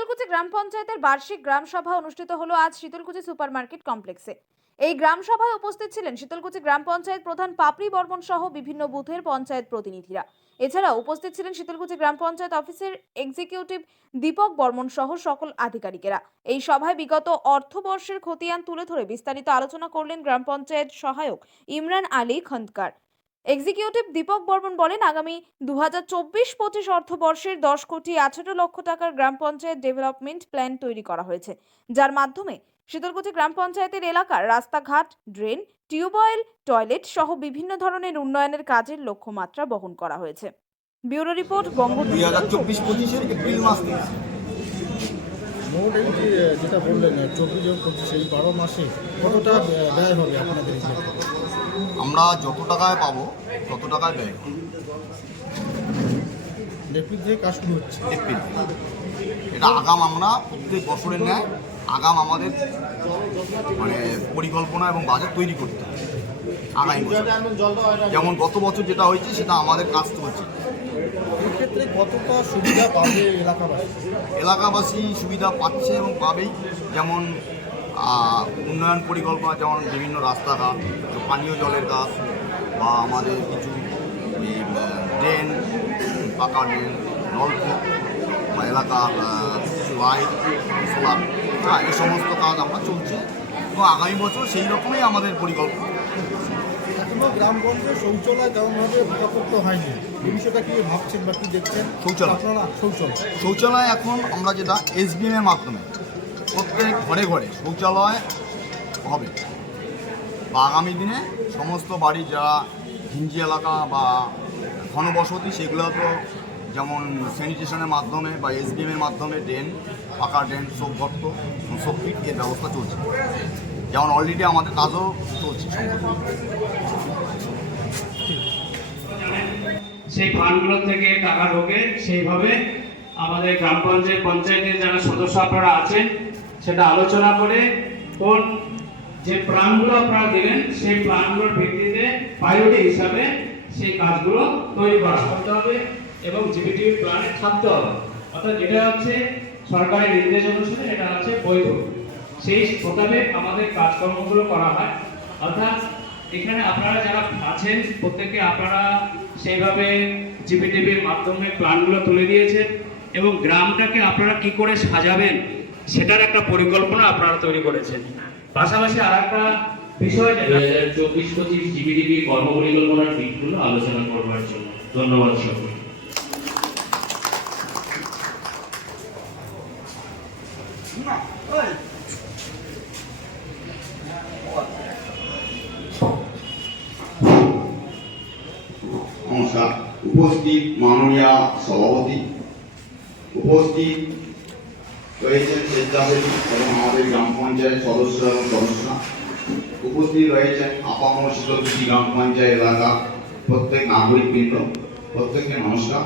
শীতলকুচি গ্রাম পঞ্চায়েতের বার্ষিক গ্রাম সভা অনুষ্ঠিত হলো আজ শীতলকুচি সুপারমার্কেট কমপ্লেক্সে। এই গ্রাম সভায় উপস্থিত ছিলেন শীতলকুচি গ্রাম পঞ্চায়েত প্রধান পাপড়ি বর্মন সহ বিভিন্ন বুথের পঞ্চায়েত প্রতিনিধিরা। এছাড়াও উপস্থিত ছিলেন শীতলকুচি গ্রাম পঞ্চায়েত অফিসের এক্সিকিউটিভ দীপক বর্মন সহ সকল আধিকারিকেরা। এই সভায় বিগত অর্থবর্ষের খতিয়ান তুলে ধরে বিস্তারিত আলোচনা করলেন গ্রাম পঞ্চায়েত সহায়ক ইমরান আলী খন্দকার। এক্সিকিউটিভ দীপক বর্মন বলেন, আগামী 2024-25 অর্থবর্ষের 10,18,00,000 টাকার গ্রাম পঞ্চায়েত ডেভেলপমেন্ট প্ল্যান তৈরি করা হয়েছে, যার মাধ্যমে শীতলকুচি গ্রাম পঞ্চায়েতের এলাকার রাস্তাঘাট, ড্রেন, টিউবওয়েল, টয়লেট সহ বিভিন্ন ধরনের উন্নয়নের কাজের লক্ষ্যমাত্রা বহন করা হয়েছে। Bureau report, Bangabandhu. 2024-25 এপ্রিল মাস থেকে মোট এই যে যেটা বললেন 24-25 এই 12 মাসে কতটা ব্যয় হবে আপনাদের? আমরা যত টাকায় পাবো তত টাকায় ব্যয় করব। এপ্রিল থেকে কাজ শুরু হচ্ছে। এপ্রিল এটা আগাম আমরা প্রত্যেক বছরের ন্যায় আগাম আমাদের পরিকল্পনা এবং বাজেট তৈরি করতে হবে আগামী বছর। যেমন গত বছর যেটা হয়েছে সেটা আমাদের কাজ চলছে। এক্ষেত্রে কতটা সুবিধা পাবে এলাকাবাসী সুবিধা পাচ্ছে এবং পাবেই। যেমন উন্নয়ন পরিকল্পনা, যেমন বিভিন্ন রাস্তাঘাট, পানীয় জলের কাজ বা আমাদের কিছু ড্রেন, পাকা ড্রেন, নলকূপ বা এলাকার কিছু লাইট, সোলার, এই সমস্ত কাজ আমরা চলছে এবং আগামী বছর সেই রকমই আমাদের পরিকল্পনা। এখনো গ্রামগঞ্জে শৌচালয় তেমনভাবে উপলব্ধ হয়নি, এই বিষয়টা কি ভাবছেন বা কি দেখছেন? শৌচালয় এখন আমরা যেটা SBM এর মাধ্যমে প্রত্যেক ঘরে ঘরে শৌচালয় হবে বা আগামী দিনে সমস্ত বাড়ি যারা ঘিঞ্জি এলাকা বা ঘনবসতি সেগুলো তো যেমন স্যানিটেশনের মাধ্যমে বা SBM এর মাধ্যমে ড্রেন, পাকা ড্রেন, শোকগর্ত, শোকপিট এর ব্যবস্থা চলছে। যেমন অলরেডি আমাদের কাজও চলছে। সেই ফান্ডগুলো থেকে টাকা ঢোকে, সেইভাবে আমাদের গ্রাম পঞ্চায়েতের যারা সদস্য আপনারা আছেন সেটা আলোচনা করে কোন যে প্ল্যানগুলো আপনারা দিবেন সেই প্ল্যানগুলোর ভিত্তিতে প্রায়োরিটি হিসাবে সেই কাজগুলো তৈরি করা করতে হবে এবং জিপিটিভি প্ল্যানে থাকতে হবে। অর্থাৎ যেটা হচ্ছে সরকারি নির্দেশ অনুসারে এটা হচ্ছে বৈধ, সেই মোতাবেক আমাদের কাজকর্মগুলো করা হয়। অর্থাৎ এখানে আপনারা যারা আছেন প্রত্যেকে আপনারা সেইভাবে জিপিটিভির মাধ্যমে প্ল্যানগুলো তুলে দিয়েছেন এবং গ্রামটাকে আপনারা কি করে সাজাবেন সেটার একটা পরিকল্পনা আপনারা তৈরি করেছেন। পাশাপাশি আর একটা বিষয় 2024-25 জিপিডিপি কর্মপরিকল্পনার দিকগুলো আলোচনা করবার জন্য ধন্যবাদ সকলকে। নমস্কার। উপস্থিত মাননীয় সভাপতি, উপস্থিত রয়েছেন স্বেচ্ছাসেবী এবং আমাদের গ্রাম পঞ্চায়েত সদস্য এবং সদস্যরা, উপস্থিত রয়েছেন আপামর শীতলকুচি গ্রাম পঞ্চায়েত এলাকা প্রত্যেক নাগরিকবৃন্দ, প্রত্যেককে নমস্কার।